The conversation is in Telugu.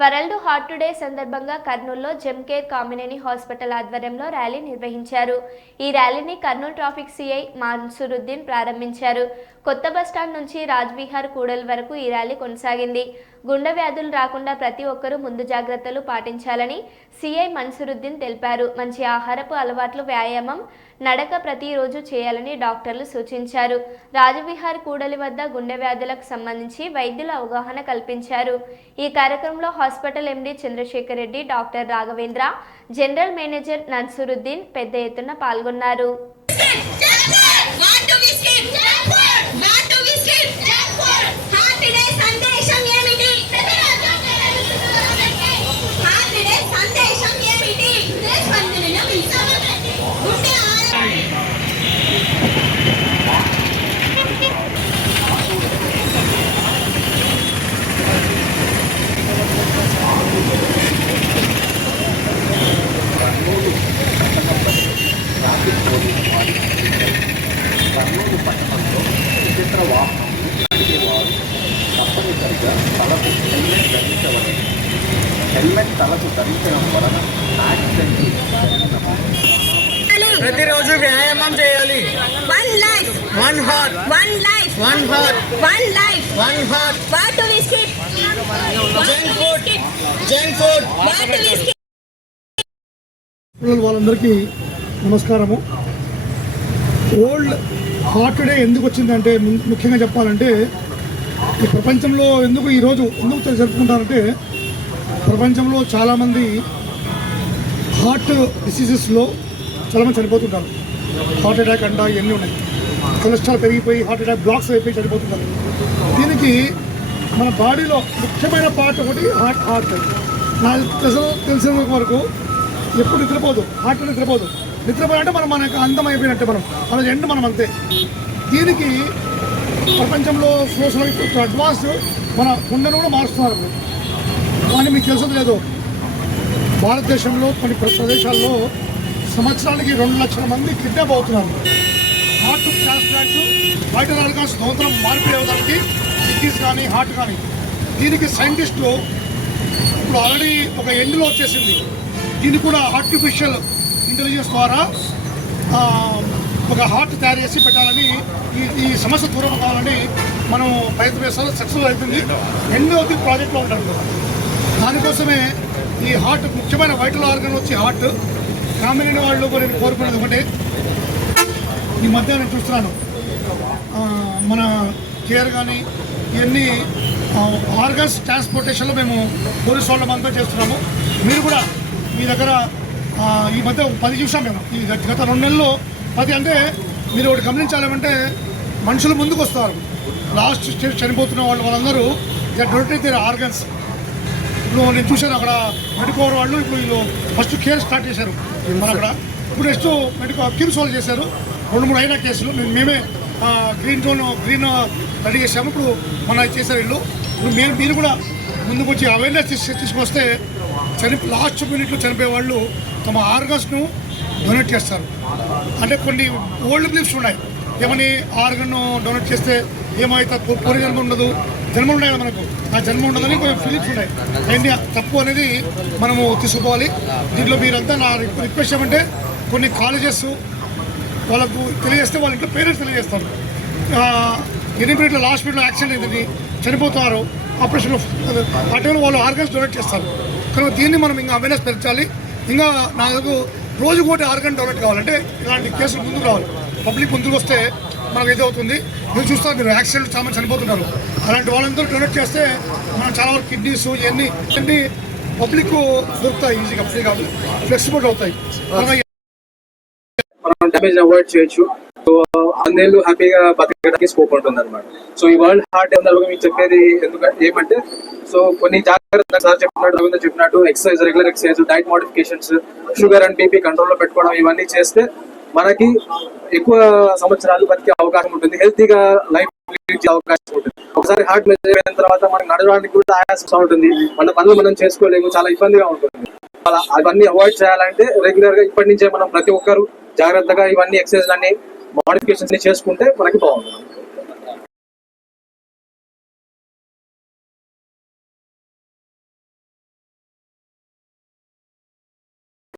వరల్డ్ హార్ట్ టుడే సందర్భంగా కర్నూలులో జెమ్కేర్ కామినేని హాస్పిటల్ ఆధ్వర్యంలో ర్యాలీ నిర్వహించారు. ఈ ర్యాలీని కర్నూలు ట్రాఫిక్ సిఐ మాన్సురుద్దీన్ ప్రారంభించారు. కొత్త బస్టాండ్ నుంచి రాజ్విహార్ కూడల్ వరకు ఈ ర్యాలీ కొనసాగింది. గుండె వ్యాధులు రాకుండా ప్రతి ఒక్కరూ ముందు జాగ్రత్తలు పాటించాలని సిఐ మన్సురుద్దీన్ తెలిపారు. మంచి ఆహారపు అలవాట్లు వ్యాయామం నడక ప్రతిరోజు చేయాలని డాక్టర్లు సూచించారు. రాజవిహార్ కూడలి వద్ద గుండె వ్యాధులకు సంబంధించి వైద్యుల అవగాహన కల్పించారు. ఈ కార్యక్రమంలో hospital MD Chandrasekhar Reddy doctor Raghavendra general manager Nasiruddin పెద్ద ఎత్తున పాల్గొన్నారు. ఏమిటి స్పందనను గుండె ఆరోగ్యం కర్నూలు పట్టణంలో ద్విచక్ర వాహనం నడిపేవారు తప్పనిసరిగా తలకు హెల్మెట్ ధరించవలెను హెల్మెట్ తలకు ధరించడం వలన యాక్సిడెంట్ ప్రతిరోజు వ్యాయామం చేయాలి. One life one heart one life one heart one life one heart what to junk food junk food what to వాళ్ళందరికీ నమస్కారము. ఓల్డ్ హార్ట్ డే ఎందుకు వచ్చిందంటే ముఖ్యంగా చెప్పాలంటే ఈ ప్రపంచంలో ఎందుకు ఈరోజు ఎందుకు జరుపుకుంటారంటే ప్రపంచంలో చాలామంది హార్ట్ డిసీజెస్లో చాలామంది చనిపోతుంటారు. హార్ట్ అటాక్ అంట ఇవన్నీ ఉన్నాయి. కొలెస్ట్రాల్ పెరిగిపోయి హార్ట్ అటాక్ బ్లాక్స్ అయిపోయి చనిపోతుంటారు. దీనికి మన బాడీలో ముఖ్యమైన పార్ట్ ఒకటి హార్ట్ హార్ట్. నాకు తెలిసిన తెలిసిన వరకు ఎప్పుడు నిద్రపోదు. హార్ట్ నిద్రపోదు. నిద్రపోయాలంటే మనం మనకు అందం అయిపోయినట్టే మనం. మన ఎండ్ మనం అంతే. దీనికి ప్రపంచంలో సోషల్ అడ్వాన్స్ మన గుండెను కూడా మారుస్తున్నారు. కానీ మీకు తెలుసో లేదు భారతదేశంలో కొన్ని ప్రదేశాల్లో సంవత్సరానికి రెండు లక్షల మంది కిడ్నాప్ అవుతున్నారు. హార్ట్ ట్రాన్స్ప్లాంట్ బయట ఆర్గాన్స్ నూతనం మార్పిడి అవ్వడానికి కిడ్నీస్ కానీ హార్ట్ కానీ. దీనికి సైంటిస్టులు ఇప్పుడు ఆల్రెడీ ఒక ఎండ్లో వచ్చేసింది. దీన్ని కూడా ఆర్టిఫిషియల్ ఇంటెలిజెన్స్ ద్వారా ఒక హార్ట్ తయారు చేసి పెట్టాలని ఈ ఈ సమస్య దూరం కావాలని మనం ప్రయత్నం చేస్తాం. సక్సెస్ అవుతుంది. ఎన్నో ప్రాజెక్ట్లో ఉంటారు దానికోసమే ఈ హార్ట్ ముఖ్యమైన వైటల్ ఆర్గన్ వచ్చి హార్ట్. కామినేని వాళ్ళు కూడా నేను కోరుకునేది ఒకటే. ఈ మధ్య నేను చూస్తున్నాను మన కేర్ కానీ ఇవన్నీ ఆర్గన్స్ ట్రాన్స్పోర్టేషన్లో మేము పోలీస్ వాళ్ళ అంతా చేస్తున్నాము. మీరు కూడా మీ దగ్గర ఈ మధ్య పది చూసాం మేము ఈ గత రెండు నెలల్లో పది అంటే మీరు ఒకటి గమనించాలంటే మనుషులు ముందుకు వస్తారు లాస్ట్ స్టేజ్ చనిపోతున్న వాళ్ళు వాళ్ళందరూ డొనేట్ దేర్ ఆర్గన్స్ ఇప్పుడు నేను చూశాను అక్కడ మెడికోర్ వాళ్ళు ఇప్పుడు వీళ్ళు ఫస్ట్ కేర్ స్టార్ట్ చేశారు. మన అక్కడ ఇప్పుడు నెక్స్ట్ మెడికో కిమ్స్ వాళ్ళు చేశారు. రెండు మూడు అయిన కేసులు. మేము మేమే గ్రీన్ జోన్ గ్రీన్ రెడీ చేసాము ఇప్పుడు మన చేశారు వీళ్ళు. ఇప్పుడు మీరు మీరు కూడా ముందుకు వచ్చి అవేర్నెస్ తీసు- తీసుకొస్తే చని లాస్ట్ మినిట్లో చనిపోయే వాళ్ళు తమ ఆర్గన్స్ను డొనేట్ చేస్తారు. అంటే కొన్ని ఓల్డ్ బిలీఫ్స్ ఉన్నాయి. ఏమని ఆర్గన్ డొనేట్ చేస్తే ఏమైతే పూర్వ జన్మ ఉండదు జన్మ ఉన్నాయి కదా మనకు. ఆ జన్మ ఉండదని కొంచెం ఫీలింగ్స్ ఉన్నాయి. ఏంటి? తప్పు అనేది మనము తీసుకోవాలి. దీంట్లో మీరంతా నా రిక్వెస్ట్ ఏమంటే కొన్ని కాలేజెస్ వాళ్ళకు తెలియజేస్తే వాళ్ళ ఇంట్లో పేరెంట్స్ తెలియజేస్తారు. ఆ, ఎనిమిది మినిట్ల లాస్ట్ మినిట్లో యాక్సిడెంట్ అయింది చనిపోతున్నారు ఆపరేషన్ ఆ టైంలో వాళ్ళు ఆర్గన్స్ డొనేట్ చేస్తారు. కనుక దీన్ని మనం ఇంకా అవేర్నెస్ పెంచాలి. ఇంకా నాకు రోజు కోటి ఆర్గన్ డొనేట్ కావాలంటే ఇలాంటి కేసులు ముందుకు రావాలి. పబ్లిక్ ముందుకు వస్తే మనకు ఇది అవుతుంది మీరు చూస్తారు మీరు యాక్సిడెంట్ చాలా మంది చనిపోతున్నారు. అలాంటి వాళ్ళందరూ డొనేట్ చేస్తే మనం చాలా వరకు కిడ్నీస్ ఇవన్నీ ఇవన్నీ పబ్లిక్ దొరుకుతాయి. ఈజీగా ఫ్రీగా ఫ్లెక్సిబుల్ అవుతాయి. మనం డ్యామేజ్ అవాయిడ్ చేయొచ్చు. సో అందేళ్ళు హ్యాపీగా బతకడానికి స్కోప్ ఉంటుంది అనమాట సో ఈ వరల్డ్ హార్ట్ సందర్భంగా మీకు చెప్పేది ఎందుకంటే ఏమంటే సో కొన్ని జాగ్రత్తలు సార్ చెప్పినట్టు రవీంద్ర చెప్పినట్టు exercise regular exercise diet modifications sugar and BP కంట్రోల్లో పెట్టుకోవడం ఇవన్నీ చేస్తే మనకి ఎక్కువ సంవత్సరాలు బతికే అవకాశం ఉంటుంది. హెల్తీగా లైఫ్ లీడ్ అవకాశం ఉంటుంది. ఒకసారి హార్ట్ మెజర్ అయిన తర్వాత మనకి నడవడానికి కూడా ఆయాసం ఉంటుంది. మన పనులు మనం చేసుకోలేము చాలా ఇబ్బందిగా ఉంటుంది. అలా అవన్నీ అవాయిడ్ చేయాలంటే రెగ్యులర్గా ఇప్పటి నుంచే మనం ప్రతి ఒక్కరు జాగ్రత్తగా ఇవన్నీ ఎక్సర్సైజ్ అన్ని మోడిఫికేషన్స్ చేసుకుంటే మనకి బాగుంటుంది.